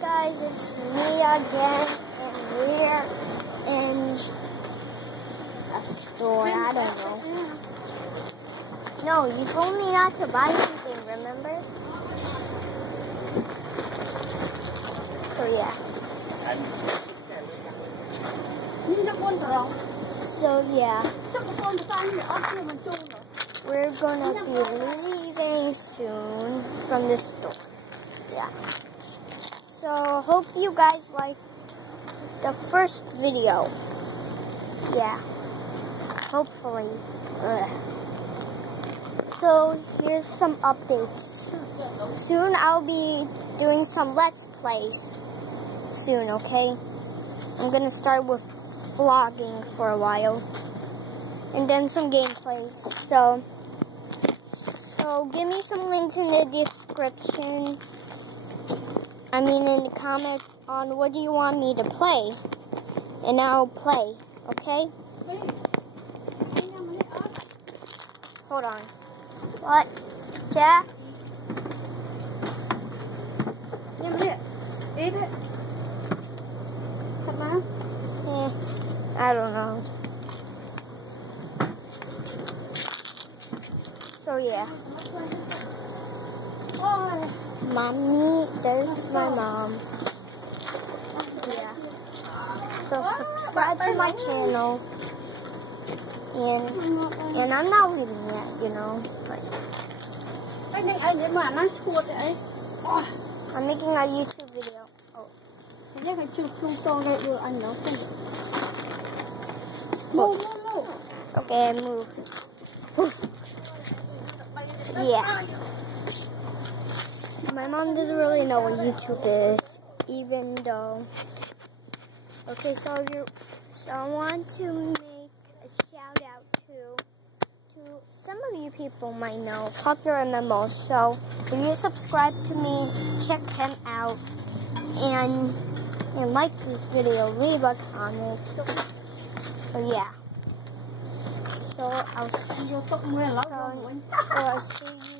guys, it's me again, and we're in a store, I don't know. No, you told me not to buy anything, remember? So yeah. So yeah. We're gonna be leaving soon from this store. Yeah. So hope you guys liked the first video. Yeah. Hopefully. So here's some updates. Soon I'll be doing some Let's Plays. Soon, okay? I'm gonna start with vlogging for a while. And then some gameplays. So give me some links in the description. I mean in the comments on what do you want me to play. And I'll play, okay? Hold on. What? Jack? Eat it. Come on. I don't know. So yeah. Mommy, there's my mom. Yeah. So subscribe to my channel. And I'm not leaving yet, you know. But I'm making a YouTube video. Oh. Okay, I moved. Yeah. My mom doesn't really know what YouTube is, even though. Okay, so I want to make a shout out to some of you people might know Popular MMO. So if you subscribe to me, check him out, and like this video, leave a comment. So yeah. So I'll see you.